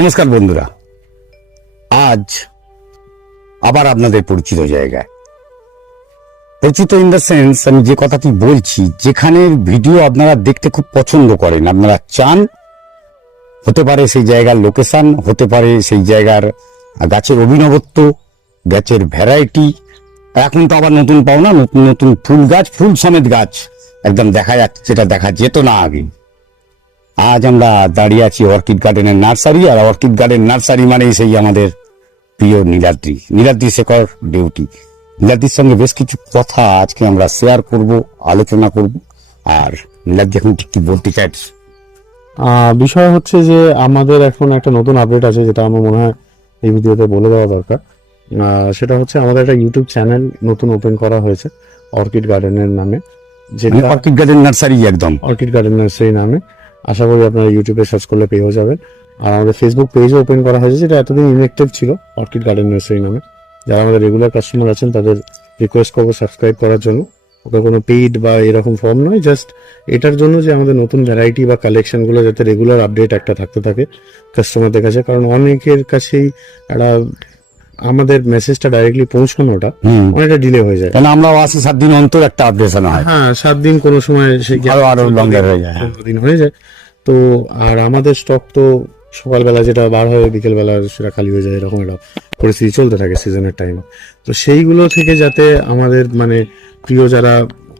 নমস্কার বন্ধুরা, আজ আবার আপনাদের পরিচিত জায়গায়, পরিচিত ইন দ্য সেন্স আমি যে কথাটি বলছি, যেখানে ভিডিও আপনারা দেখতে খুব পছন্দ করেন, আপনারা চান, হতে পারে সেই জায়গার লোকেশন, হতে পারে সেই জায়গার গাছের অভিনবত্ব, গাছের ভ্যারাইটি। এখন তো আবার নতুন পাওনা, নতুন নতুন ফুল গাছ, ফুল সমেত গাছ একদম দেখা যাচ্ছে, যেটা দেখা যেত না আগে। আজ আমরা দাঁড়িয়ে আছি অর্কিড গার্ডেনের নার্সারি, আর অর্কিড গার্ডেন নার্সারি মানেই সেই আমাদের প্রিয় নীলাদ্রি শেখর ডিউটি। নীলাদ্রির সঙ্গে বেশ কিছু কথা আজকে আমরা শেয়ার করব, আলোচনা করব। আর নীলাদ্রি এখন ঠিক কি বলতে চাইছ? বিষয় হচ্ছে যে আমাদের এখন একটা নতুন আপডেট আছে, যেটা আমার মনে হয় এই ভিডিওতে বলে দেওয়া দরকার। সেটা হচ্ছে আমাদের একটা ইউটিউব চ্যানেল নতুন ওপেন করা হয়েছে অর্কিড গার্ডেনের নামে, যেটা অর্কিড গার্ডেন নার্সারি, একদম অর্কিড গার্ডেন নার্সারি নামে। আশা করি আপনারা ইউটিউবে সার্চ করলে পেয়েও যাবেন। আর আমাদের ফেসবুক পেজও ওপেন করা হয়েছে, যেটা এতদিন ইনঅ্যাক্টিভ ছিল, অর্কিড গার্ডেন নার্সারি নামে। যারা আমাদের রেগুলার কাস্টমার আছেন তাদের রিকোয়েস্ট করবো সাবস্ক্রাইব করার জন্য। ওটা কোনো পেইড বা এরকম ফর্ম নয়, জাস্ট এটার জন্য যে আমাদের নতুন ভ্যারাইটি বা কালেকশনগুলো যাতে রেগুলার আপডেট একটা থাকতে থাকে কাস্টমারদের কাছে। কারণ অনেকের কাছেই একটা আমাদের মেসেজটা ডাইরেক্টলি পৌঁছানোটা অনেকটা ডিলে হয়ে যায়, কারণ আমরাও আসি 7 দিন অন্তর একটা আপডেশন হয়। হ্যাঁ, 7 দিন, কোনো সময় আরো লঙ্গার হয়ে যায়, 15 দিন হয়ে যায়। তো আর আমাদের স্টক তো সকালবেলা যেটা বার হয় বিকেলবেলা সেটা খালি হয়ে যায়, এরকম একটা পরিস্থিতি চলতে থাকে সিজনের টাইমে। তো সেইগুলো থেকে যাতে আমাদের মানে প্রিয় যারা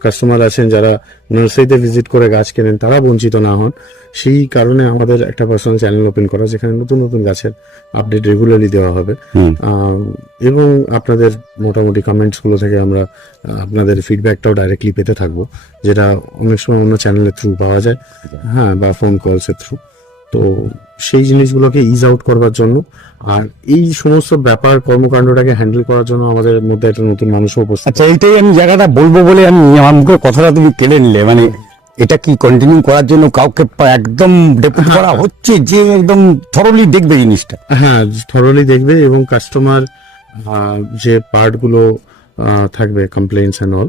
কাস্টমার আছেন, যারা নার্সারিতে ভিজিট করে গাছ কেনেন, তারা বঞ্চিত না হন, সেই কারণে আমাদের একটা পার্সোনাল চ্যানেল ওপেন করা, যেখানে নতুন নতুন গাছের আপডেট রেগুলারলি দেওয়া হবে। এবং আপনাদের মোটামুটি কমেন্টস গুলো থেকে আমরা আপনাদের ফিডব্যাকটাও ডাইরেক্টলি পেতে থাকবো, যেটা অনেক সময় অন্য চ্যানেলের থ্রু পাওয়া যায়, হ্যাঁ, বা ফোন কলসের থ্রু। তো সেই জিনিসগুলোকে ইজ আউট করবার জন্য আর এই সমস্ত ব্যাপার কর্মকাণ্ডটাকে হ্যান্ডেল করার জন্য আমাদের মধ্যে একটা নতুন মানুষও উপস্থিত। আচ্ছা, এইটাই আমি জায়গাটা বলবো বলে আমি আমার মুখে কথাটা তুমি কেড়ে নিলে। মানে এটা কি কন্টিনিউ করার জন্য কাউকে একদম ডেপুট করা হচ্ছে, যে একদম থরলি দেখবে জিনিসটা? হ্যাঁ, থরলি দেখবে, এবং কাস্টমার যে পার্টগুলো থাকবে, complaints and all,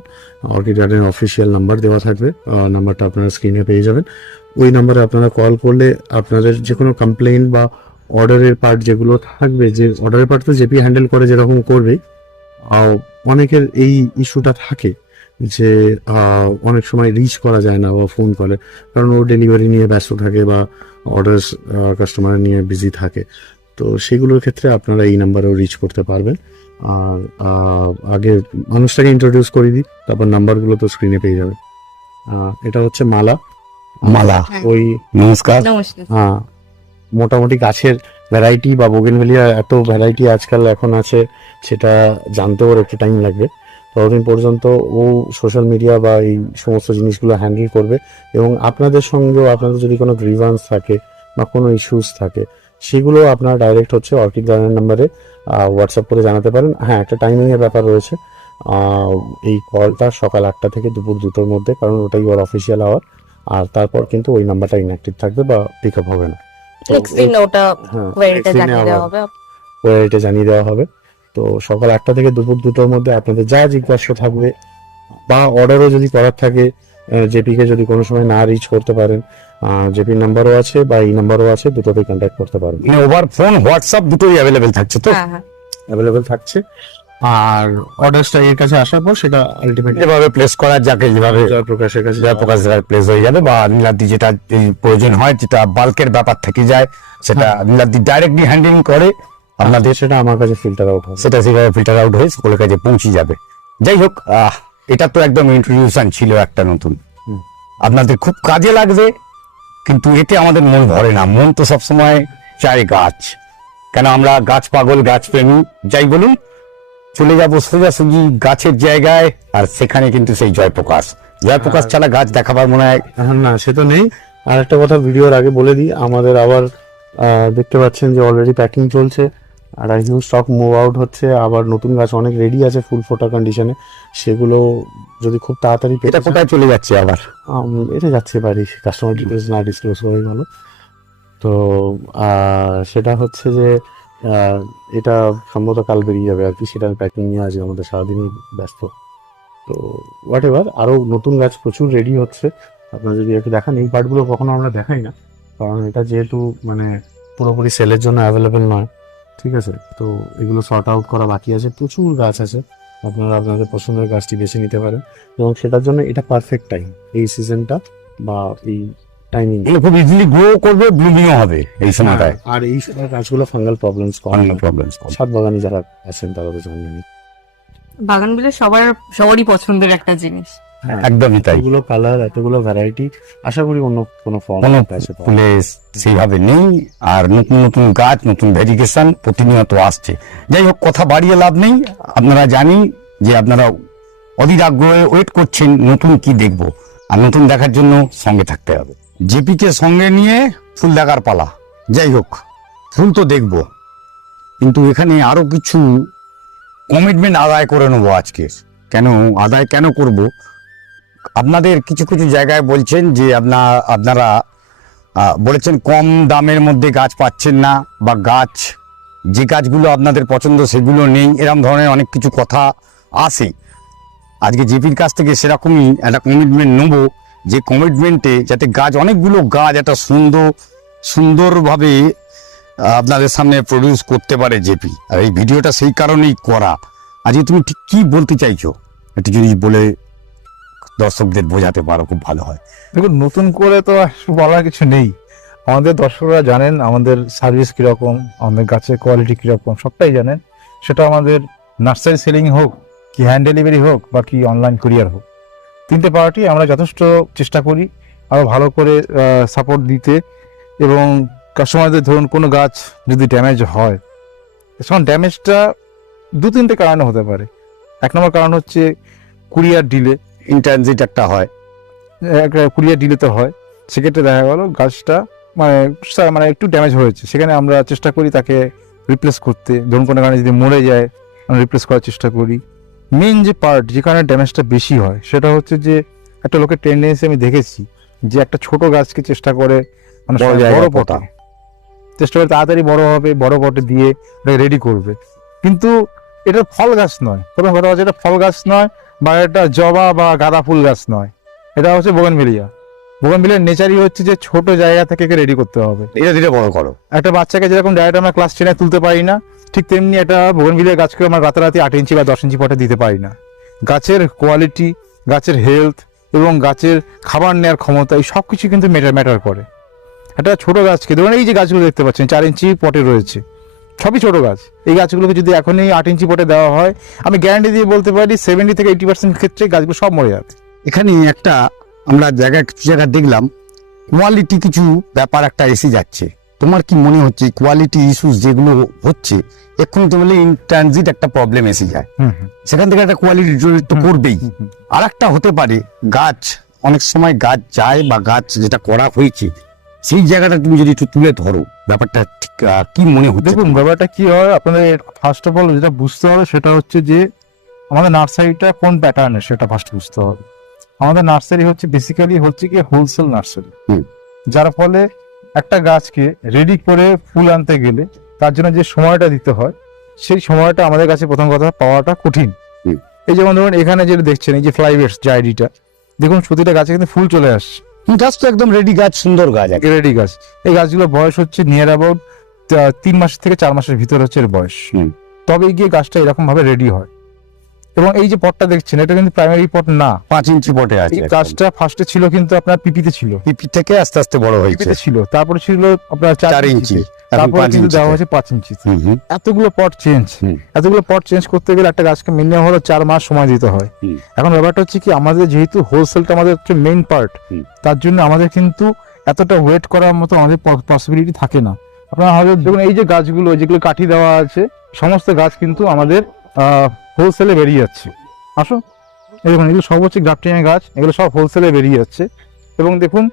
orchid garden official number দেওয়া থাকবে, নাম্বারটা আপনারা স্ক্রিনে পেয়ে যাবেন। ওই নাম্বারে আপনারা কল করলে আপনাদের যে কোনো কমপ্লেইন বা অর্ডারের পার্ট যেগুলো থাকবে, যে অর্ডারের পার্ট তো জেপি হ্যান্ডেল করে যেরকম করবে, অনেকের এই ইস্যুটা থাকে যে অনেক সময় রিচ করা যায় না বা ফোন করে, কারণ ও ডেলিভারি নিয়ে ব্যস্ত থাকে বা অর্ডার কাস্টমার নিয়ে বিজি থাকে। তো সেগুলোর ক্ষেত্রে আপনারা এই নাম্বারেও রিচ করতে পারবেন। আর আগে মানুষটাকে ইন্ট্রোডিউস করে দিই, তারপর নাম্বারগুলো তো স্ক্রিনে পেয়ে যাবেন। এটা হচ্ছে মালা। ওই নমস্কার। হ্যাঁ, মোটামুটি গাছের ভ্যারাইটি বা বোগেনভেলিয়া এত ভ্যারাইটি আজকাল এখন আছে, সেটা জানতে ওর একটু টাইম লাগবে। ততদিন পর্যন্ত ও সোশ্যাল মিডিয়া বা এই সমস্ত জিনিসগুলো হ্যান্ডেল করবে, এবং আপনাদের সঙ্গেও আপনাদের যদি কোনো গ্রিভান্স থাকে বা কোনো ইস্যুস থাকে, সেগুলো আপনারা ডাইরেক্ট হচ্ছে অর্কিড গার্ডেন নাম্বারে হোয়াটসঅ্যাপ করে জানাতে পারেন। হ্যাঁ, একটা টাইমিংয়ের ব্যাপার রয়েছে, এই কলটা সকাল 8টা থেকে দুপুর 2টোর মধ্যে, কারণ ওটাই ওর অফিসিয়াল আওয়ার। আর তারপর কিন্তু ওই নাম্বারটা ইনঅ্যাক্টিভ থাকবে বা পিক আপ হবে না, ওয়ারেন্টি জানিয়ে দেওয়া হবে। তো সকাল 8টা থেকে দুপুর 2টোর মধ্যে আপনাদের যা জিজ্ঞাসা থাকবে বা অর্ডারও যদি করার থাকে, জেপিকে যদি কোনো সময় না রিচ করতে পারেন, জেপির নাম্বারও আছে বা এই নাম্বারও আছে, দুটোতেই কন্ট্যাক্ট করতে পারেন। ওভার ফোন, হোয়াটসঅ্যাপ দুটোই অ্যাভেলেবেল থাকছে তো? অ্যাভেলেবেল থাকছে। আর অর্ডারটা এর কাছে আসার পর সেটা আলটিমেটলি যেভাবে প্লেস করা, যাকে যেভাবে জয়প্রকাশের কাছে প্লেস হয়ে যাবে, বা নীলাদ্রি যেটা প্রয়োজন হয়, যেটা বাল্কের ব্যাপার থেকে যায়, সেটা নীলাদ্রি ডাইরেক্টলি হ্যান্ডলিং করে আপনাদের, সেটা আমার কাছে ফিল্টার আউট হবে, সেটা সেভাবে ফিল্টার আউট হয়ে সকলের কাছে পৌঁছে যাবে। যাই হোক, এটা তো একদম ইন্ট্রোডিউশন ছিল একটা নতুন, আপনাদের খুব কাজে লাগবে। কিন্তু এতে আমাদের মন ভরে না। মন তো সবসময় চায় গাছ। কেন আমরা গাছ পাগল, গাছ প্রেমী, যাই বলুন, চলে যাবো সোজাসুজি গাছের জায়গায়। আর সেখানে কিন্তু সেই জয়প্রকাশ ছাড়া গাছ দেখাবার মনে হয় না, সে তো নেই। আর একটা কথা ভিডিওর আগে বলে দিই, আমাদের আবার দেখতে পাচ্ছেন যে অলরেডি প্যাকিং চলছে, আর হিউজ স্টক মুভ আউট হচ্ছে। আবার নতুন গাছ অনেক রেডি আছে ফুল ফোটা কন্ডিশনে, সেগুলো যদি খুব তাড়াতাড়ি এটা কোথায় চলে যাচ্ছে আবার। এটা যাচ্ছে বাড়ি, কাস্টমার ডিটেলস না ডিসক্লোজ করেই ভালো। তো সেটা হচ্ছে যে এটা সম্ভবত কাল বেরিয়ে যাবে আর কি, সেটার প্যাকিং নিয়ে আজ আমাদের সারাদিনই ব্যস্ত। তো হোয়াট এভার, আরও নতুন গাছ প্রচুর রেডি হচ্ছে। আপনারা যদি একটু দেখান, এই পার্টগুলো কখনো আমরা দেখাই না, কারণ এটা যেহেতু মানে পুরোপুরি সেলের জন্য অ্যাভেলেবেল নয়, ঠিক আছে। তো এগুলো সর্ট আউট করা বাকি আছে, প্রচুর গাছ আছে, আপনারা আপনাদের পছন্দের গাছটি বেছে নিতে পারেন। এবং সেটার জন্য এটা পারফেক্ট টাইম, এই সিজনটা বা এই টাইমিং। এগুলো খুব ইজিলি গ্রো করবে, ব্লুমিংও হবে এই সময়টায়। আর এই সময় গাছগুলো ফাঙ্গাল প্রবলেমস কম, অন্য প্রবলেম ছাদ বাগানি যারা আছেন তারা তো জানেন। বাগান বলে সবারই পছন্দের একটা জিনিস। একদমই তাই। এগুলো কালার, এতগুলো ভ্যারাইটি, আশা করি অন্য কোনো ফর্ম কোনো ফুলে সেইভাবে নেই। আর নতুন নতুন গাছ, নতুন ভেরিগেশন প্রতিনিয়ত আসছে। যাই হোক, কথা বাড়িয়ে লাভ নেই। আপনারা জানি যে আপনারা অধীর আগ্রহে ওয়েট করছেন নতুন কি দেখবো, আর নতুন দেখার জন্য সঙ্গে থাকতে হবে। জেপিকে সঙ্গে নিয়ে ফুল দেখার পালা। যাই হোক, ফুল তো দেখবো, কিন্তু এখানে আরো কিছু কমিটমেন্ট আদায় করে নেবো আজকে। কেন করব, আপনাদের কিছু কিছু জায়গায় বলছেন যে আপনারা বলেছেন কম দামের মধ্যে গাছ পাচ্ছেন না, বা গাছ যে গাছগুলো আপনাদের পছন্দ সেগুলো নেই, এরকম ধরনের অনেক কিছু কথা আসে। আজকে জেপির কাছ থেকে সেরকমই একটা কমিটমেন্ট নেব, যে কমিটমেন্টে যাতে অনেকগুলো গাছ একটা সুন্দরভাবে আপনাদের সামনে প্রডিউস করতে পারে জেপি। আর এই ভিডিওটা সেই কারণেই করা। আজকে তুমি ঠিক কি বলতে চাইছো, একটু যদি বলে দর্শকদের বোঝাতে পারো, খুব ভালো হয়। দেখুন, নতুন করে তো বলার কিছু নেই। আমাদের দর্শকরা জানেন আমাদের সার্ভিস কীরকম, আমাদের গাছের কোয়ালিটি কীরকম, সবটাই জানেন। সেটা আমাদের নার্সারি সেলিং হোক, কি হ্যান্ড ডেলিভারি হোক, বা কি অনলাইন কুরিয়ার হোক, তিনটে পার্টি আমরা যথেষ্ট চেষ্টা করি আরও ভালো করে সাপোর্ট দিতে। এবং কাস্টমারদের ধরুন কোনো গাছ যদি ড্যামেজ হয়, তখন ড্যামেজটা দু তিনটে কারণে হতে পারে। এক নম্বর কারণ হচ্ছে কুরিয়ার ডিলে, ইন্টারজিট একটা হয়, কুরিয়ার ডিলে তো হয়। সেক্ষেত্রে দেখা গেল গাছটা মানে একটু ড্যামেজ হয়েছে, সেখানে আমরা চেষ্টা করি তাকে রিপ্লেস করতে। ধরুন কোনো কারণে যদি মরে যায়, আমরা রিপ্লেস করার চেষ্টা করি। মেন যে পার্ট, যে কারণে ড্যামেজটা বেশি হয়, সেটা হচ্ছে যে একটা লোকের টেন্ডেন্সি আমি দেখেছি যে একটা ছোট গাছকে চেষ্টা করে মানে বড় পটা চেষ্টা করে তাড়াতাড়ি বড় হবে, বড় পটে দিয়ে ওটাকে রেডি করবে। কিন্তু এটা ফল গাছ নয়। প্রথম কথা হচ্ছে এটা ফল গাছ নয়, বা এটা জবা বা গাঁদা ফুল গাছ নয়, এটা হচ্ছে বোগানভিলিয়া। বোগানভিলিয়ার নেচারই হচ্ছে যে ছোট জায়গা থেকে রেডি করতে হবে, ধীরে ধীরে বড় করো। একটা বাচ্চাকে যেরকম ডাইরেক্ট আমরা ক্লাস 10 তুলতে পারি না, ঠিক তেমনি একটা বোগানভিলিয়া গাছকে আমরা রাতারাতি 8 ইঞ্চি বা 10 ইঞ্চি পটে দিতে পারি না। গাছের কোয়ালিটি, গাছের হেলথ এবং গাছের খাবার নেওয়ার ক্ষমতা, এই সব কিছু কিন্তু ম্যাটার করে। একটা ছোট গাছকে ধরুন, এই যে গাছগুলো দেখতে পাচ্ছেন 4 ইঞ্চি পটে রয়েছে, সবই ছোট গাছ। এই গাছগুলোকে যদি এখনই 8 ইঞ্চি পটে দেওয়া হয়, আমি গ্যারান্টি দিয়ে বলতে পারি 70 থেকে 80% ক্ষেত্রে গাছগুলো সব মরে যাবে। এখানে একটা আমরা কিছু জায়গা দেখলাম কোয়ালিটি কিছু ব্যাপার একটা এসে যাচ্ছে। তোমার কি মনে হচ্ছে কোয়ালিটি ইস্যুস যেগুলো হচ্ছে, এক্ষুনি তো বলে ইনট্রানজিট একটা প্রবলেম এসে যায়, সেখান থেকে একটা কোয়ালিটি তো করবেই। আর একটা হতে পারে গাছ, অনেক সময় গাছ যায় বা গাছ যেটা করা হয়েছে সেই জায়গাটা তুমি যদি একটু তুলে ধরো, ব্যাপারটা ঠিক কি মনে হচ্ছে? দেখুন, ব্যাপারটা কি হয়, আপনাদের ফার্স্ট অফ অল যেটা বুঝতে হবে সেটা হচ্ছে যে আমাদের নার্সারিটা কোন প্যাটার্নের, সেটা ফার্স্ট বুঝতে হবে। আমাদের নার্সারি হচ্ছে বেসিক্যালি হচ্ছে কি হোলসেল নার্সারি, যার ফলে একটা গাছকে রেডি করে ফুল আনতে গেলে তার জন্য যে সময়টা দিতে হয়, সেই সময়টা আমাদের কাছে প্রথম কথা পাওয়াটা কঠিন। এই যেমন ধরুন এখানে যেটা দেখছেন, এই যে ফ্লাইবেটস যে আইডিটা, দেখুন প্রতিটা গাছে কিন্তু ফুল চলে আসছে, গাছ তো একদম রেডি গাছ, সুন্দর গাছ, রেডি গাছ। এই গাছগুলোর বয়স হচ্ছে নিয়ার অ্যাবাউট 3 মাস থেকে 4 মাসের ভিতর হচ্ছে এর বয়স, তবে গিয়ে গাছটা এরকম ভাবে রেডি হয়। এবং এই যে পটটা দেখছেন, এটা কিন্তু প্রাইমারি পট না, 5 ইঞ্চি পটে আছে। এই গাছটা ফার্স্টে ছিল কিন্তু আপনার পিপিতে ছিল, পিপি থেকে আস্তে আস্তে বড় হয়েছে, ছিল, তারপরে ছিল আপনার 4 ইঞ্চি, তারপরে 5 কিন্তু ইঞ্চি দেওয়া হয়েছে 5 ইঞ্চি। এতগুলো পট চেঞ্জ করতে গেলে একটা গাছকে মিনিমাম হলো 4 মাস সময় দিতে হয়। এখন ব্যাপারটা হচ্ছে কি, আমাদের যেহেতু হোলসেলটা আমাদের হচ্ছে মেইন পার্ট, তার জন্য আমাদের কিন্তু এতটা ওয়েট করার মতো আমাদের পসিবিলিটি থাকে না। আপনারা হয়তো দেখুন এই যে গাছগুলো যেগুলো কাঠি দেওয়া আছে, সমস্ত গাছ কিন্তু আমাদের হোলসেলে বেরিয়ে যাচ্ছে। আসো এই দেখুন, এগুলো সব হচ্ছে গ্রাফটিংয়ের গাছ, এগুলো সব হোলসেলে বেরিয়ে যাচ্ছে। এবং দেখুন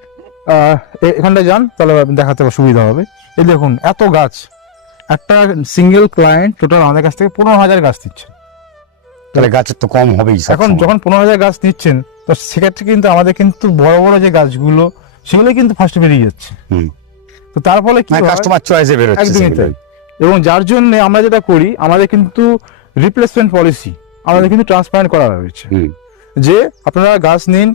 এখানটা যান তাহলে দেখাতে সুবিধা হবে। এই দেখুন এত গাছ, একটা সিঙ্গেল ক্লায়েন্ট টোটাল আমাদের কাছ থেকে 15,000 গাছ দিচ্ছে। তাহলে গাছের তো কম হবেই এখন সবসময়। যখন 15,000 গাছ নিচ্ছেন, তো সেক্ষেত্রে কিন্তু আমাদের কিন্তু বড় বড় যে গাছগুলো সেগুলো কিন্তু ফার্স্টে বেরিয়ে যাচ্ছে। হুম। তো তার ফলে কি হয়? কাস্টমার চয়েসে বেরোচ্ছে একদমই সেগুলো। তাই। এবং যার জন্য আমরা যেটা করি, আমাদের কিন্তু রিপ্লেসমেন্ট পলিসি আমাদের কিন্তু ট্রান্সপারেন্ট করা হয়েছে, হুম। যে আপনারা গাছ নিন,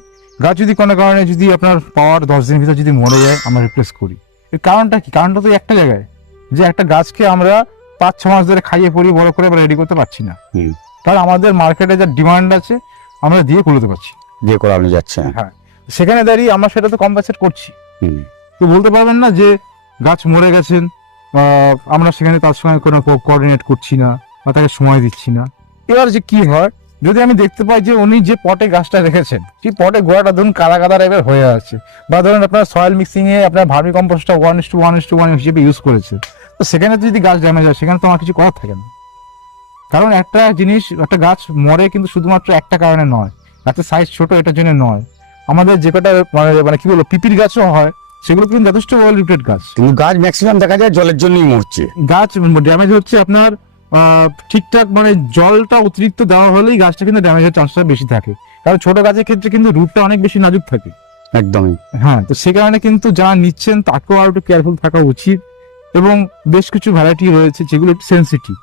গাছ যদি কোনো কারণে যদি আপনার পাওয়ার 10 দিনের ভিতরে যদি মরে যায়, আমরা রিপ্লেস করি। এর কারণটা কি? কারণটা তো একটা জায়গায়, যে একটা গাছকে আমরা 5-6 মাস ধরে খাইয়ে পরিয়ে বড় করে রেডি করতে পারছি না, হুম। তাহলে আমাদের মার্কেটে যা ডিমান্ড আছে আমরা দিয়ে কুলোতে পারছি। দিয়ে করানো যাচ্ছে না। হ্যাঁ, সেখানে দাঁড়িয়ে আমরা সেটা তো কম্পেনসেট করছি। হুম। কেউ বলতে পারবেন না যে গাছ মরে গেছেন, আমরা সেখানে তার সঙ্গে কোনো কোঅর্ডিনেট করছি না বা তাকে সময় দিচ্ছি না। এবার যে কি হয়, যদি আমি দেখতে পাই যে উনি যে পটে গাছটা রেখেছেন, সেই পটে গোড়াটা ধরুন কাদা কাদা টাইপের হয়ে আছে, বা ধরুন আপনার সয়েল মিক্সিং এ আপনার ভার্মি কম্পোস্টটা 1:1:1 হিসেবে ইউজ করেছে, তো সেখানে যদি গাছ ড্যামেজ হয়, সেখানে তো আমার কিছু করার থাকে না। কারণ একটা জিনিস, একটা গাছ মরে কিন্তু শুধুমাত্র একটা কারণে নয়, গাছের সাইজ ছোট এটার জন্য নয়। আমাদের যে কটা মানে কি বলবো পিপির গাছও হয়, সেগুলো কিন্তু যথেষ্ট ওয়েল রিপেড গাছ। কিন্তু গাছ ম্যাক্সিমাম দেখা যায় জলের জন্যই মরছে। গাছ ড্যামেজ হচ্ছে আপনার ঠিকঠাক মানে জলটা অতিরিক্ত দেওয়া হলেই গাছটা কিন্তু ড্যামেজের চান্সটা বেশি থাকে। কারণ ছোট গাছের ক্ষেত্রে কিন্তু রুটটা অনেক বেশি নাজুক থাকে। একদমই। হ্যাঁ, তো সে কারণে কিন্তু যারা নিচ্ছেন তাকেও আর একটু কেয়ারফুল থাকা উচিত। এবং বেশ কিছু ভ্যারাইটি রয়েছে যেগুলো একটু সেন্সিটিভ,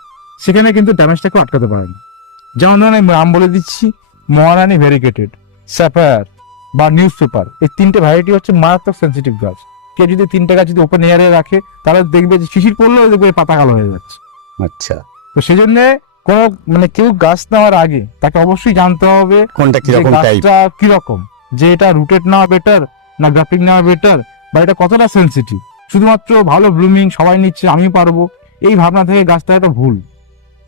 সেখানে কিন্তু ড্যামেজটাকে আটকাতে পারে না। যেমন ধরুন আমি নাম বলে দিচ্ছি, মহারানী ভ্যারিগেটেড, স্যাফায়ার বা নিউজ পেপার, এই 3টে ভ্যারাইটি হচ্ছে মারাত্মক সেন্সিটিভ গাছ। কেউ যদি 3টে গাছ যদি ওপেন এয়ারে রাখে, তাহলে দেখবে যে শিশির পড়লেও দেখবে পাতা কালো হয়ে যাচ্ছে। আচ্ছা, তো সেই জন্য কোনো মানে কেউ গাছ নেওয়ার আগে তাকে অবশ্যই জানতে হবে কোনটা যে কিরকম টাইপ। গাছটা কিরকম, যে এটা রুটেড নেওয়া বেটার না গ্রাফটিং নেওয়া বেটার, বা এটা কতটা সেন্সিটিভ। শুধুমাত্র ভালো ব্লুমিং সবাই নিচ্ছে আমি পারবো, এই ভাবনা থেকে গাছটা একটা ভুল।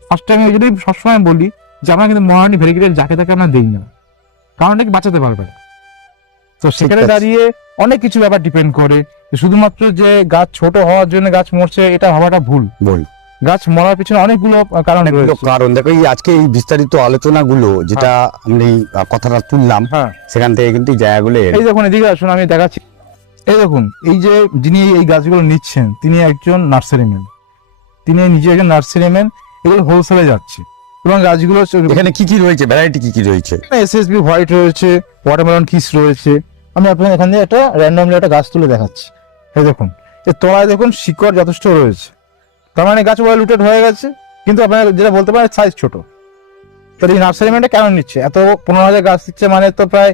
ফার্স্ট টাইম ওই জন্যই সবসময় বলি যে আমরা কিন্তু মহারানী ভেরিগেটেড যাকে তাকে আমরা দিই না, কারণ এটাকে বাঁচাতে পারবে না। তো সেখানে আছে। দাঁড়িয়ে অনেক কিছু ব্যাপার ডিপেন্ড করে, যে শুধুমাত্র যে গাছ ছোট হওয়ার জন্য গাছ মরছে এটা ভাবাটা ভুল। বল। গাছ মরার পিছনে অনেকগুলো কারণ অনেকগুলো রয়েছে। কারণ দেখো, এই আজকে এই বিস্তারিত আলোচনাগুলো যেটা আমরা এই কথাটা তুললাম, হ্যাঁ, সেখান থেকে কিন্তু এই জায়গাগুলো এর। এই দেখুন এদিকে আসুন, আমি দেখাচ্ছি। এই দেখুন, এই যে যিনি এই গাছগুলো নিচ্ছেন তিনি একজন নার্সারিম্যান, তিনি নিজে একজন নার্সারিম্যান, এগুলো হোলসেলে যাচ্ছে। এবং গাছগুলো এখানে কি কি রয়েছে, ভ্যারাইটি কি কি রয়েছে? এসএসবি হোয়াইট রয়েছে, ওয়াটারমেলন কিস রয়েছে। আমি আপনার এখান থেকে একটা র্যান্ডমলি একটা গাছ তুলে দেখাচ্ছি। এই দেখুন, এর তলায় দেখুন শিকড় যথেষ্ট রয়েছে, তার মানে গাছ ওয়েল রুটেড হয়ে গেছে। কিন্তু আপনার যেটা বলতে পারেন সাইজ ছোট। তো এই নার্সারিম্যানটা কেন নিচ্ছে? এত 15,000 গাছ দিচ্ছে মানে তো প্রায়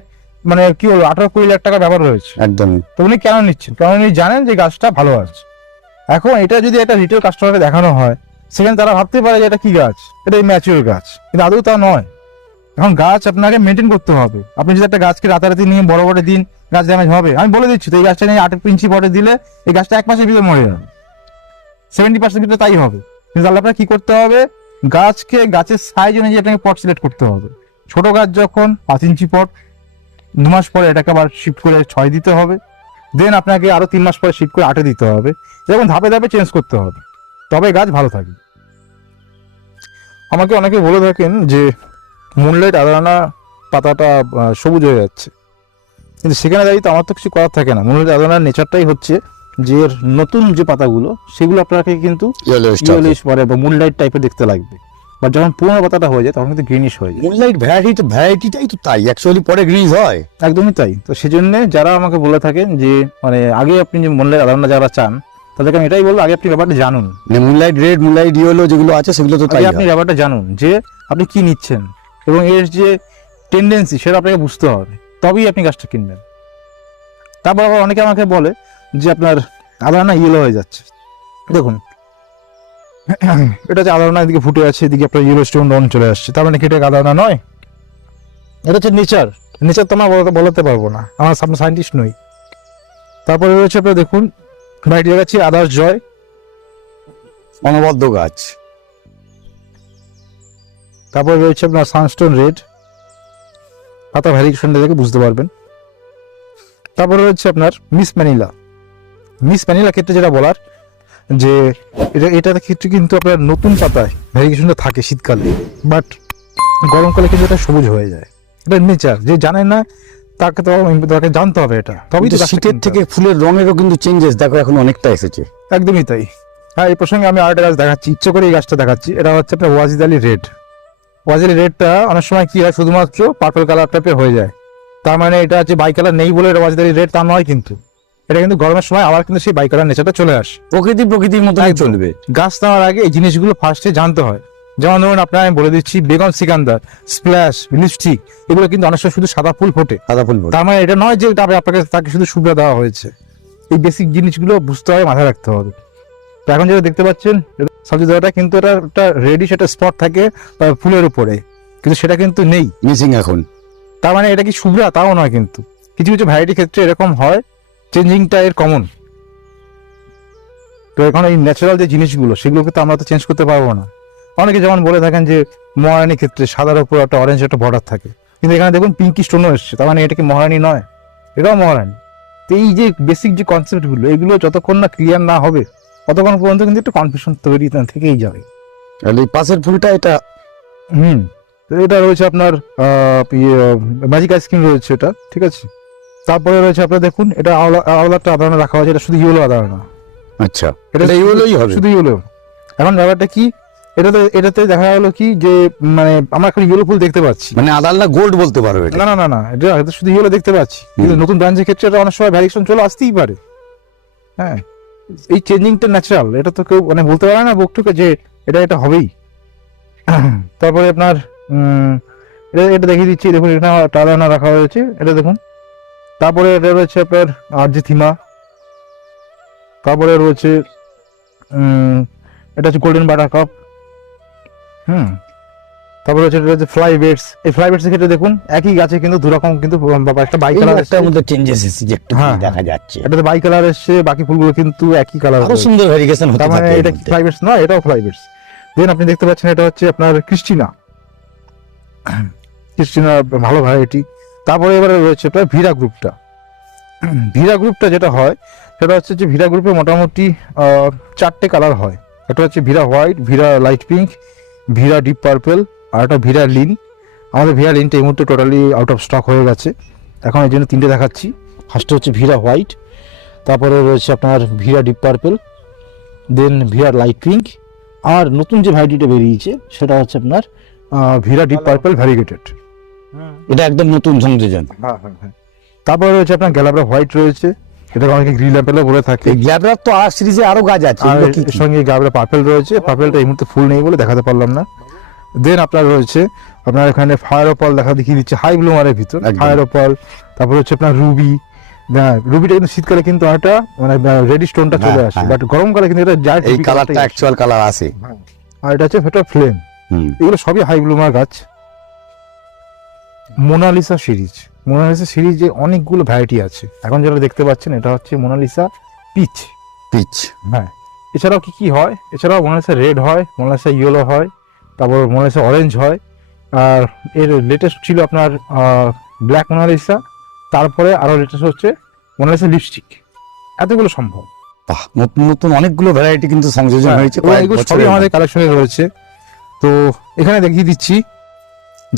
মানে কি বলবো 18-20 লাখ টাকা ব্যাপার রয়েছে। একদমই। তো উনি কেন নিচ্ছেন? কারণ উনি জানেন যে গাছটা ভালো আছে। এখন এটা যদি একটা রিটেল কাস্টমারকে দেখানো হয়, সেখানে তারা ভাবতে পারে যে এটা কি গাছ, এটা ম্যাচিওর গাছ, কিন্তু আদৌ তা নয়। এখন গাছ আপনাকে মেনটেন করতে হবে। আপনি যদি একটা গাছকে রাতারাতি নিয়ে বড় বড় দিন, গাছ ড্যামেজ হবে। আমি বলে দিচ্ছি, তো এই গাছটা নিয়ে 8 ইঞ্চি পটে দিলে এই গাছটা 1 মাসের ভিতরে মরে যাবে, 70% ভিতরে তাই হবে। কিন্তু তাহলে আপনার কি করতে হবে, গাছকে গাছের সাইজ অনুযায়ী আপনাকে পট সিলেক্ট করতে হবে। ছোট গাছ যখন 5 ইঞ্চি পট, 2 মাস পরে এটাকে আবার শিফট করে 6 দিতে হবে, দেন আপনাকে আরো 3 মাস পরে শিফট করে 8 দিতে হবে। এরকম ধাপে ধাপে চেঞ্জ করতে হবে, তবে গাছ ভালো থাকবে। আমাকে অনেকে বলে থাকেন যে মুনলাইট আদানা পাতাটা সবুজ হয়ে যাচ্ছে, কিন্তু সেখানে দাঁড়িয়ে তো আমার তো কিছু করার থাকে না। মুনলাইট আদানার নেচারটাই হচ্ছে যে এর নতুন যে পাতাগুলো সেগুলো আপনাকে কিন্তু ইয়েলোইশ পরে বা মুনলাইট টাইপের দেখতে লাগবে, বা যখন পুরোনো পাতাটা হয়ে যায় তখন কিন্তু গ্রিনিশ হয়ে যায়। মুনলাইট ভ্যারাইটিটাই তো তাই, অ্যাকচুয়ালি পরে গ্রিজ হয়। একদমই তাই। তো সেজন্য যারা আমাকে বলে থাকেন যে মানে আগে আপনি যে মুনলাইট আদানা যারা চান, তাদেরকে আমি এটাই বলবো, আগে আপনি ব্যাপারটা জানুন। মুনলাইট রেড, মুনলাইট ইয়েলো যেগুলো আছে সেগুলো তো তাই। আগে আপনি ব্যাপারটা জানুন যে আপনি কি নিচ্ছেন এবং এর যে টেন্ডেন্সি সেটা আপনাকে বুঝতে হবে, তবেই আপনি গাছটা কিনবেন। তারপর আবার অনেকে আমাকে বলে যে আপনার আদানা ইয়েলো হয়ে যাচ্ছে। দেখুন, এটা হচ্ছে আদানা, এদিকে ফুটে আছে, এদিকে আপনার ইয়েলো স্টোন ডন চলে আসছে, তার মানে কি এটা আদানা নয়? এটা হচ্ছে নেচার। নেচার তো আমার বলতে পারবো না, আমার সায়েন্টিস্ট নই। তারপরে রয়েছে আপনার দেখুন ভাইটি দেখাচ্ছি আদার্স জয়, অনবদ্য গাছ। তারপরে রয়েছে আপনার সানস্টোন রেড, পাতা ভ্যারিয়েশনটা দেখে বুঝতে পারবেন। তারপরে রয়েছে আপনার মিস ম্যানিলা, মিস ভ্যানিলা ক্ষেত্রে যেটা বলার যে এটার ক্ষেত্রে কিন্তু আপনার নতুন পাতায় ভ্যারিগেশনটা থাকে শীতকালে, বাট গরমকালে কিন্তু এটা সবুজ হয়ে যায়। এটা নেচার, যে জানে না তাকে তো তাকে জানতে হবে এটা, তবেই তো কিন্তু গাছটা শীতের কিনতে থেকে ফুলের রঙেরও কিন্তু চেঞ্জেস দেখো এখন অনেকটা এসেছে। হবে। একদমই তাই। হ্যাঁ, এই প্রসঙ্গে আমি আরেকটা গাছ দেখাচ্ছি, ইচ্ছে করে এই গাছটা দেখাচ্ছি। এটা হচ্ছে আপনার ওয়াজিদ আলী রেড। ওয়াজিদ আলী রেডটা অনেক সময় কি হয়, শুধুমাত্র পার্পল কালার টাইপের হয়ে যায়। তার মানে এটা হচ্ছে বাই কালার নেই বলে এটা ওয়াজিদ আলী রেড তা নয়, কিন্তু এটা কিন্তু গরমের সময় আবার কিন্তু সেই বাই কালার নেচারটা চলে আসে। প্রকৃতির মতো একদম। চলবে। গাছ নেওয়ার আগে এই জিনিসগুলো ফার্স্টে জানতে হয়। যেমন ধরুন আপনার আমি বলে দিচ্ছি, বেগন সিকান্দার, স্প্ল্যাশ, লিপস্টিক, এগুলো কিন্তু অনেক সময় শুধু সাদা ফুল ফোটে। সাদা ফুল ফোটে। তার মানে এটা নয় যে এটা আপনাকে তাকে শুধু সুবিধা দেওয়া হয়েছে। এই বেসিক জিনিসগুলো বুঝতে হবে, মাথায় রাখতে হবে। তো এখন যেটা দেখতে পাচ্ছেন সবজি দাওয়াটা কিন্তু এটা একটা রেডিশ একটা স্পট থাকে ফুলের উপরে, কিন্তু সেটা কিন্তু নেই, মিসিং এখন। তার মানে এটা কি সুবিধা তাও নয়। কিন্তু কিছু কিছু ভ্যারাইটির ক্ষেত্রে এরকম হয়, চেঞ্জিংটা এর কমন। তো এখন এই ন্যাচারাল যে জিনিসগুলো সেগুলোকে তো আমরা তো চেঞ্জ করতে পারবো না। অনেকে যেমন বলে থাকেন যে মহারানীর ক্ষেত্রে সাদার উপর একটা অরেঞ্জ একটা বর্ডার থাকে, কিন্তু এখানে দেখুন পিঙ্কি স্টোনও এসছে, তার মানে এটা কি মহারানী নয়? এটাও মহারানী। তো এই যে বেসিক যে কনসেপ্টগুলো, এগুলো যতক্ষণ না ক্লিয়ার না হবে ততক্ষণ পর্যন্ত কিন্তু একটু কনফিউশন তৈরি থেকেই যাবে। আর এই পাশের ফুলটা এটা তো এটা রয়েছে আপনার ম্যাজিক আইসক্রিম রয়েছে এটা, ঠিক আছে। তারপরে রয়েছে আপনার দেখুন, এটা আলাদা আদানা রাখা হয়েছে, এটা শুধু ইয়েলো আদানা। আচ্ছা, এটা এটা ইউলোই হবে। শুধু ইয়েলো। এখন ব্যাপারটা কি, এটাতে দেখা গেলো কি যে মানে আমরা এখন ইয়েলো ফুল দেখতে পাচ্ছি, মানে আদালটা গোল্ড বলতে পারো এটা। না এটা শুধু ইয়েলো দেখতে পাচ্ছি, কিন্তু নতুন ব্রাঞ্চের ক্ষেত্রে এটা অনেক সময় ভ্যারিয়েশন চলে আসতেই পারে। হ্যাঁ, এই চেঞ্জিংটা ন্যাচারাল, এটা তো কেউ মানে বলতে পারে না বকটুকে যে এটা হবেই। তারপরে আপনার এটা দেখিয়ে দিচ্ছি, দেখুন এটা টালানা রাখা হয়েছে, এটা দেখুন। তারপরে এটা রয়েছে আপনার আর্জেথিমা। তারপরে রয়েছে এটা হচ্ছে গোল্ডেন বাটারকাপ। তারপরে হচ্ছে এটা হচ্ছে ফ্লাই বেডস। এই ফ্লাই বেডস এর ক্ষেত্রে দেখুন একই গাছে কিন্তু দু রকম কিন্তু একটা বাই কালার একটার মধ্যে চেঞ্জেস এসেছে একটু হ্যাঁ, দেখা যাচ্ছে। এটাতে বাই কালার এসছে, বাকি ফুলগুলো কিন্তু একই কালার। আরো সুন্দর ভেরিয়েশন হতে তার মানে থাকে। এটা ফ্লাই বেডস নয়, এটাও ফ্লাই বেডস। দেন আপনি দেখতে পাচ্ছেন এটা হচ্ছে আপনার ক্রিস্টিনা। ক্রিস্টিনা ভালো ভ্যারাইটি। তারপরে এবারে রয়েছে আপনার ভিরা গ্রুপটা। ভিরা গ্রুপটা যেটা হয় সেটা হচ্ছে যে ভিরা গ্রুপে মোটামুটি 4টে কালার হয়। একটা হচ্ছে Vera white, Vera light pink, Vera deep purple, আর একটা ভিরা লিন। আমাদের ভিরা লিনটা এই মুহূর্তে টোটালি আউট অফ স্টক হয়ে গেছে, এখন এই জন্য 3টে দেখাচ্ছি। ফার্স্টে হচ্ছে ভিরা হোয়াইট, তারপরে রয়েছে আপনার ভিরা ডিপ পার্পল, দেন ভিরা লাইট পিঙ্ক, আর নতুন যে ভ্যারাইটিটা বেরিয়েছে সেটা হচ্ছে আপনার ভিরা ডিপ পার্পল ভ্যারিগেটেড। এটা একদম নতুন সংযোজন। তারপরে রয়েছে আপনার গ্যালাব্রা হোয়াইট রয়েছে, এটাকে অনেকে গ্রিন অ্যাপেলও বলে থাকে। এই গ্ল্যাবরার তো আর সিরিজে আরো গাছ আছে, আর এগুলো কি এর কি? সঙ্গে গ্যালাব্রা পার্পল রয়েছে, পার্পলটা এই মুহূর্তে ফুল নেই বলে দেখাতে পারলাম না। দেন আপনার রয়েছে আপনার এখানে ফায়ার অপাল দেখিয়ে দিচ্ছে হাই ব্লুমারের ভিতর, একদম। Fire opal. তারপর হচ্ছে আপনার রুবি। রুবিটা কিন্তু শীতকালে কিন্তু একটা মানে রেডি স্টোনটা চলে হ্যাঁ, আসে, হ্যাঁ। বাট গরমকালে কিন্তু এটা যায় এই কালারটা অ্যাকচুয়াল কালার আছে। আর এটা হচ্ছে ভেটা ফ্লেম। এগুলো সবই হাই ব্লুমার গাছ। মোনালিসা সিরিজ, মোনালিসা সিরিজে অনেকগুলো ভ্যারাইটি আছে। এখন যেটা দেখতে পাচ্ছেন এটা হচ্ছে মোনালিসা পিচ। পিচ। হ্যাঁ, এছাড়াও কি কি হয়, এছাড়াও মোনালিসা রেড হয়, মোনালিসা ইয়েলো হয়, তারপর মোনালিসা অরেঞ্জ হয়, আর এর লেটেস্ট ছিল আপনার ব্ল্যাক মোনালিসা, তারপরে আরো লেটেস্ট হচ্ছে মোনালিসা লিপস্টিক। এতগুলো সম্ভব। বাহ, নতুন নতুন অনেকগুলো ভ্যারাইটি কিন্তু সংযোজন হয়েছে এবং কয়েক এগুলো সবই বছরের আমাদের কালেকশনে রয়েছে। তো এখানে দেখিয়ে দিচ্ছি,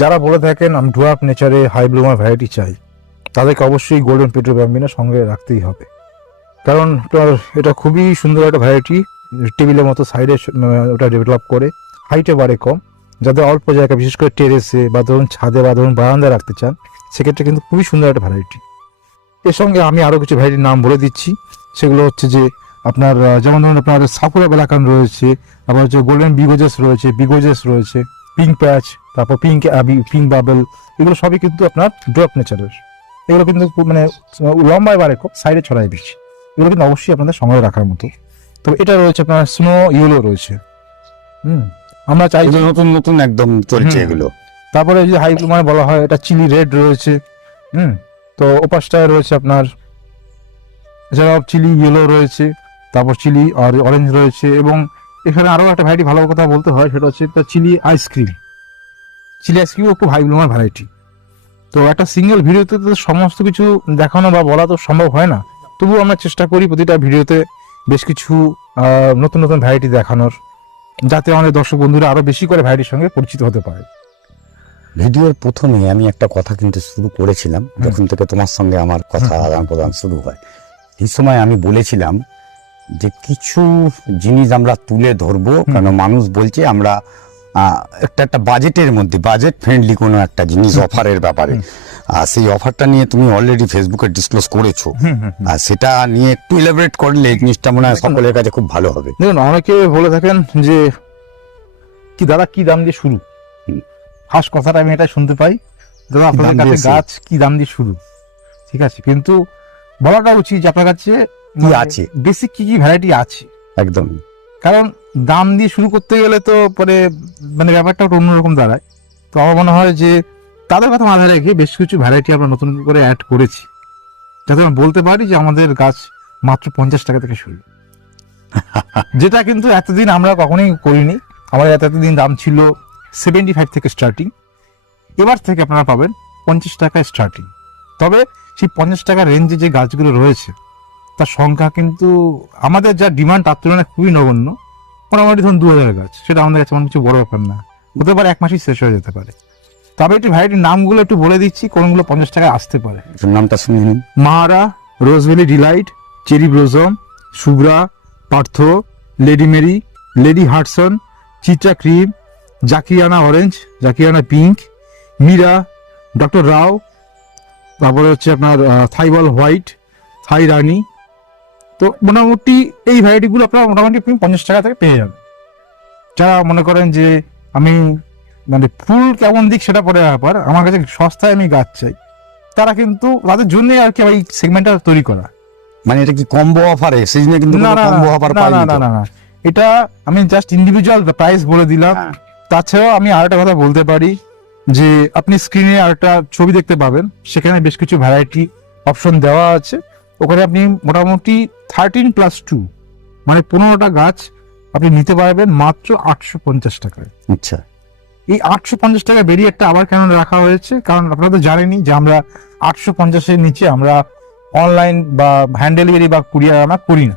যারা বলে থাকেন আমি ডুয়ার্ফ নেচারে হাই ব্লুমার ভ্যারাইটি চাই, তাদেরকে অবশ্যই গোল্ডেন পেট্রো ব্যাম্বিনা সঙ্গে রাখতেই হবে, কারণ এটা খুবই সুন্দর একটা ভ্যারাইটি। টেবিলের মতো সাইডে ওটা ডেভেলপ করে, হাইটে বাড়ে কম, যাদের অল্প জায়গা বিশেষ করে টেরেসে বা ধরুন ছাদে বা ধরুন বারান্দায় রাখতে চান, সেক্ষেত্রে কিন্তু খুবই সুন্দর একটা ভ্যারাইটি। এর সঙ্গে আমি আরও কিছু ভ্যারাইটির নাম বলে দিচ্ছি, সেগুলো হচ্ছে যে আপনার যেমন ধরুন আপনার সাকুরা বেলাকান রয়েছে, আবার হচ্ছে গোল্ডেন বিগোজেস রয়েছে, পিঙ্ক প্যাচ, তারপর পিঙ্ক বাবেল, এগুলো সবই কিন্তু আপনার ড্রপ নেচারের। এগুলো কিন্তু মানে লম্বায় বাড়ে খুব, সাইডে ছড়ায় বেশি। এগুলো কিন্তু অবশ্যই আপনাদের সঙ্গে রাখার মতো। তো এটা রয়েছে আপনার স্নো ইয়েলো রয়েছে। আমরা চাই এগুলো নতুন নতুন একদম চলছে এগুলো। তারপরে যে হাই মানে বলা হয় এটা চিলি রেড রয়েছে। তো ওপাশটায় রয়েছে আপনার এছাড়াও চিলি ইয়েলো রয়েছে, তারপর চিলি আর অরেঞ্জ রয়েছে, এবং এখানে আরো একটা ভ্যারাইটি ভালো কথা বলতে হয়, সেটা হচ্ছে চিলি আইসক্রিম। চিলি আইসক্রিমও খুব হাই ব্লুমার ভ্যারাইটি। তো একটা সিঙ্গেল ভিডিওতে তো সমস্ত কিছু দেখানো বা বলা তো সম্ভব হয় না, তবুও আমরা চেষ্টা করি প্রতিটা ভিডিওতে বেশ কিছু নতুন নতুন ভ্যারাইটি দেখানোর, যাতে আমাদের দর্শক বন্ধুরা আরো বেশি করে ভ্যারাইটির সঙ্গে পরিচিত হতে পারে। ভিডিওর প্রথমে আমি একটা কথা কিন্তু শুরু করেছিলাম, যখন থেকে তোমার সঙ্গে আমার কথা আদান প্রদান শুরু হয়। এই সময় আমি বলেছিলাম যে কিছু জিনিস আমরা তুলে ধরবো, কারণ মানুষ বলছে আমরা একটা বাজেটের মধ্যে, বাজেট ফ্রেন্ডলি কোনো একটা জিনিস অফারের ব্যাপারে, সেই অফারটা নিয়ে তুমি অলরেডি ফেসবুকে ডিসক্লোজ করেছো, আর সেটা নিয়ে একটু ইলাবোরেট করলে জিনিসটা মনে হয় সকলের কাছে খুব ভালো হবে। দেখুন, অনেকে বলে থাকেন যে কি দাদা কি দাম দিয়ে শুরু, ফার্স্ট কথাটা আমি এটা শুনতে পাই, দাদা আপনাদের কাছে গাছ কি দাম দিয়ে শুরু। ঠিক আছে, কিন্তু বলাটা উচিত যে আপনার কাছে কি আছে, বেসিক কি কি ভ্যারাইটি আছে। একদম, কারণ দাম দিয়ে শুরু করতে গেলে তো পরে মানে ব্যাপারটা একটু অন্যরকম দাঁড়ায়। তো আমার মনে হয় যে তাদের কথা মাথায় রেখে বেশ কিছু ভ্যারাইটি আমরা নতুন করে অ্যাড করেছি, যাতে আমরা বলতে পারি যে আমাদের গাছ মাত্র 50 টাকা থেকে শুরু, যেটা কিন্তু এতদিন আমরা কখনোই করিনি। আমাদের এতদিন দাম ছিল 75 থেকে স্টার্টিং, এবার থেকে আপনারা পাবেন 50 টাকায় স্টার্টিং। তবে সেই 50 টাকার রেঞ্জে যে গাছগুলো রয়েছে তার সংখ্যা কিন্তু আমাদের যা ডিমান্ড তার তুলনায় খুবই নগণ্য। মোটামুটি ধরুন 2000 গাছ, সেটা আমাদের কাছে কিছু বড় ব্যাপার না, হতে পারে 1 মাসেই শেষ হয়ে যেতে পারে। তবে একটু ভ্যারাইটির নামগুলো একটু বলে দিচ্ছি, কোনগুলো 50 টাকায় আসতে পারে। নামটা শুনে নিন। মারা, Rose Valley delight, cherry blossom, Shubhra, Partha, lady Mary, lady Hartson, Chitra cream, জাকিয়ানা অরেঞ্জ, জাকিয়ানা পিঙ্ক, মীরা, ডক্টর রাও, তারপরে হচ্ছে আপনার থাইবল হোয়াইট, থাই রানী। তো মোটামুটি এই ভ্যারাইটিগুলো আপনারা মোটামুটি 50 টাকা থেকে পেয়ে যাবেন। যারা মনে করেন যে আমি মানে ফুল কেমন দিক সেটা পরে ব্যাপার, আমার কাছে সস্তায় আমি গাছ চাই, তারা কিন্তু তাদের জন্যই আর কি এই সেগমেন্টটা তৈরি করা। মানে এটা কি কম্বো অফারে? সিজনে কিন্তু কম্বো অফার পাই না, এটা আমি জাস্ট ইন্ডিভিজুয়াল প্রাইস বলে দিলাম। তাছাড়াও আমি আরেকটা কথা বলতে পারি যে আপনি স্ক্রিনে আরেকটা ছবি দেখতে পাবেন, সেখানে বেশ কিছু ভ্যারাইটি অপশন দেওয়া আছে। ওখানে আপনি মোটামুটি 13+2 মানে 15টা গাছ আপনি নিতে পারবেন মাত্র 850 টাকায়। আচ্ছা, এই 850 টাকা ব্যারিয়ারটা আবার কেন রাখা হয়েছে? কারণ আপনারা তো জানেনই যে আমরা 850-এর নিচে আমরা অনলাইন বা হ্যান্ড ডেলিভারি বা কুরিয়ার আমরা করি না।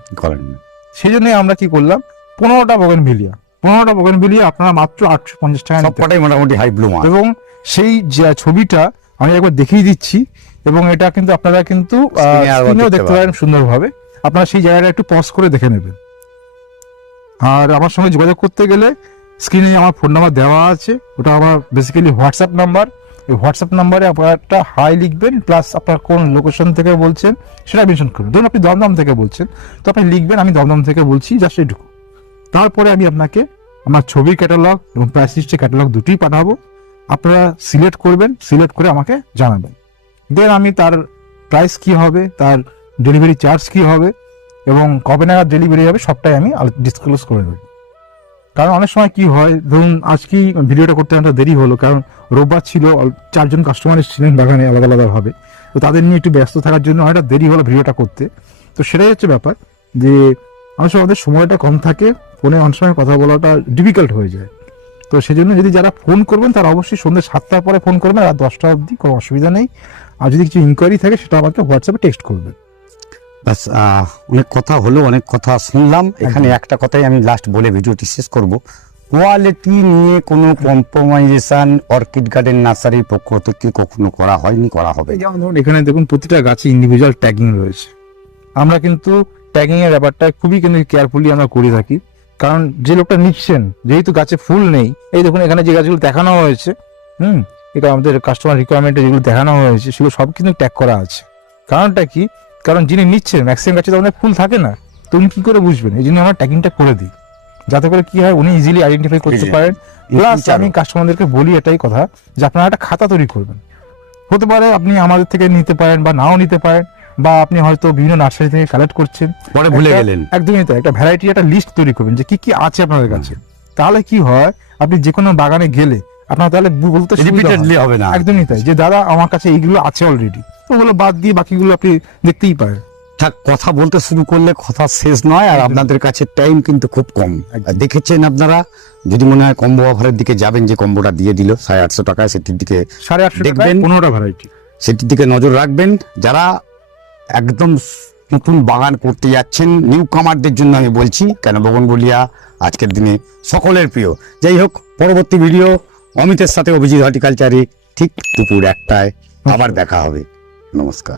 সেই জন্য আমরা কি করলাম, 15টা বোগেনভিলিয়া আপনারা মাত্র 850 টাকা সবকটাই মোটামুটি হাই ব্লুম, এবং সেই ছবিটা আমি একবার দেখিয়ে দিচ্ছি, এবং এটা কিন্তু আপনারা কিন্তু স্ক্রিনেও দেখতে পারেন সুন্দরভাবে। আপনারা সেই জায়গাটা একটু পজ করে দেখে নেবেন। আর আমার সঙ্গে যোগাযোগ করতে গেলে স্ক্রিনে আমার ফোন নাম্বার দেওয়া আছে, ওটা আমার বেসিক্যালি হোয়াটসঅ্যাপ নাম্বার। এই হোয়াটসঅ্যাপ নাম্বারে আপনারা একটা হাই লিখবেন, প্লাস আপনার কোন লোকেশন থেকে বলছেন সেটা মেনশন করবেন। ধরুন আপনি দমদম থেকে বলছেন, তো আপনি লিখবেন আমি দমদম থেকে বলছি, জাস্ট এইটুকু। তারপরে আমি আপনাকে আমার ছবির ক্যাটালগ এবং প্রাইস লিস্টের ক্যাটালগ দুটোই পাঠাবো। আপনারা সিলেক্ট করবেন, সিলেক্ট করে আমাকে জানাবেন। দেন আমি তার প্রাইস কি হবে, তার ডেলিভারি চার্জ কি হবে এবং কবে নাগাদ ডেলিভারি হবে সবটাই আমি ডিসক্লোজ করে দেবো। কারণ অনেক সময় কি হয়, ধরুন আজকেই ভিডিওটা করতে একটা দেরি হলো, কারণ রোববার ছিল, 4 জন কাস্টমার এসেছিলেন বাগানে আলাদা আলাদাভাবে, তো তাদের নিয়ে একটু ব্যস্ত থাকার জন্য হয়তো দেরি হলো ভিডিওটা করতে। তো সেটাই হচ্ছে ব্যাপার, যে অনেক সময় আমাদের সময়টা কম থাকে, ফোনে অনেক সময় কথা বলাটা ডিফিকাল্ট হয়ে যায়। তো সেই জন্য যদি যারা ফোন করবেন তারা অবশ্যই সন্ধ্যে 7টার পরে ফোন করবেন, আর 10টা অবধি কোনো অসুবিধা নেই। আর যদি কিছু ইনকোয়ারি থাকে সেটা আমাকে হোয়াটসঅ্যাপে টেক্সট করবেন। বাস, অনেক কথা হলো, অনেক কথা শুনলাম। এখানে একটা কথাই আমি লাস্ট বলে ভিডিওটি শেষ করব। কোয়ালিটি নিয়ে কোনো কম্প্রোমাইজেশন অর্কিড গার্ডেন নার্সারির পক্ষ থেকে কখনো করা হয়নি, করা হবে। যেমন ধরুন এখানে দেখুন প্রতিটা গাছে ইন্ডিভিজুয়াল ট্যাগিং রয়েছে। আমরা কিন্তু ট্যাগিং এর ব্যাপারটা খুবই কিন্তু কেয়ারফুলি আমরা করে থাকি, কারণ যে লোকটা নিচ্ছেন, যেহেতু গাছে ফুল নেই, এই দেখুন এখানে যে গাছগুলো দেখানো হয়েছে, এটা আমাদের কাস্টমার রিকোয়ারমেন্টে যেগুলো দেখানো হয়েছে সেগুলো সব কিন্তু ট্যাগ করা আছে। কারণটা কি? কারণ যিনি নিচ্ছেন ম্যাক্সিমাম গাছে তো অনেক ফুল থাকে না, তো উনি কি করে বুঝবেন? এই জন্য আমরা ট্যাগিংটা করে দিই, যাতে করে কি হয় উনি ইজিলি আইডেন্টিফাই করতে পারেন। প্লাস আমি কাস্টমারদেরকে বলি এটাই কথা যে আপনারা একটা খাতা তৈরি করবেন। হতে পারে আপনি আমাদের থেকে নিতে পারেন বা নাও নিতে পারেন, বা আপনি হয়তো বিভিন্ন নার্সারি থেকে কালেক্ট করছেন, পরে ভুলে গেলেন। একদমই তাই, একটা ভ্যারাইটি একটা লিস্ট তৈরি করবেন যে কি কি আছে আপনাদের কাছে। তাহলে কি হয়, আপনি যে কোনো বাগানে গেলে আপনার তাহলে বলতে রিপিটেডলি হবে না। একদমই তাই, যে দাদা আমার কাছে এইগুলো আছে অলরেডি, তো ওগুলো বাদ দিয়ে বাকিগুলো আপনি দেখতেই পারেন। থাক, কথা বলতে শুরু করলে কথা শেষ নয়, আর আপনাদের কাছে টাইম কিন্তু খুব কম। দেখেছেন আপনারা, যদি মনে হয় কম্বো অফারের দিকে যাবেন, যে কম্বোটা দিয়ে দিল 850 টাকায়, সেটির দিকে 850 দেখবেন, 15টা ভ্যারাইটি, সেটির দিকে নজর রাখবেন। যারা একদম নতুন বাগান করতে যাচ্ছেন, নিউ কামারদের জন্য আমি বলছি, কেন বগনভেলিয়া আজকের দিনে সকলের প্রিয়। যাই হোক, পরবর্তী ভিডিও অমিতের সাথে অভিজিৎ হর্টিকালচারে ঠিক দুপুর 1টায় আবার দেখা হবে। নমস্কার।